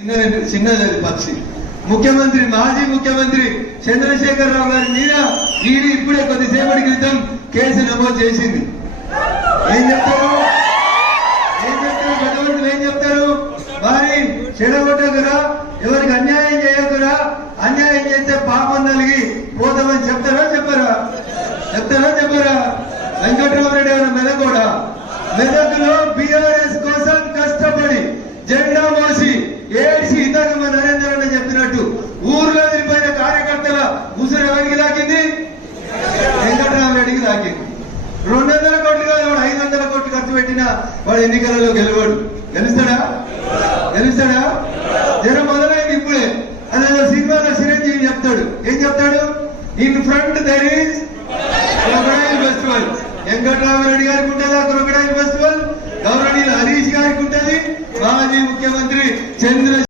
చిన్నది పక్షి. ముఖ్యమంత్రి మాజీ ముఖ్యమంత్రి చంద్రశేఖరరావు గారి మీద ఈడీ ఇప్పుడే కొద్దిసేపటి క్రితం కేసు నమోదు చేసింది. ఏం చెప్తారు గతవర్తులు ఏం చెప్తారు? వారి చెడగొట్టకురా, ఎవరికి అన్యాయం చేయకురా, అన్యాయం చేస్తే పాపం నలిగి పోతామని చెప్తారా చెప్పరా? వెంకట్రామరెడ్డి గారు మెదకోడా మెదకులో బీఆర్ఎస్ కోసం కష్టపడి జెండా మోసి ఏడ్చి ఇందాక మా నరేంద్ర అన్న చెప్పినట్టు ఊర్లో వెళ్ళిపోయిన కార్యకర్తల ఉసురు ఎవరికి దాకింది? వెంకట్రామరెడ్డికి దాకింది. 200 కోట్లు కాదు, 500 కోట్లు ఖర్చు పెట్టినా వాడు ఎన్నికలలో గెలుస్తాడా? జనం మొదలైంది ఇప్పుడే. అదే సినిమాలో చిరంజీవి చెప్తాడు, ఏం చెప్తాడు? In front there is crocodile festival. Venkatramareddy గారికి ఉంటుందా క్రొకడైల్ ఫెస్టివల్? గౌరవనీయులు హరీష్ గారికి ఉంటుంది. మాజీ ముఖ్యమంత్రి చంద్ర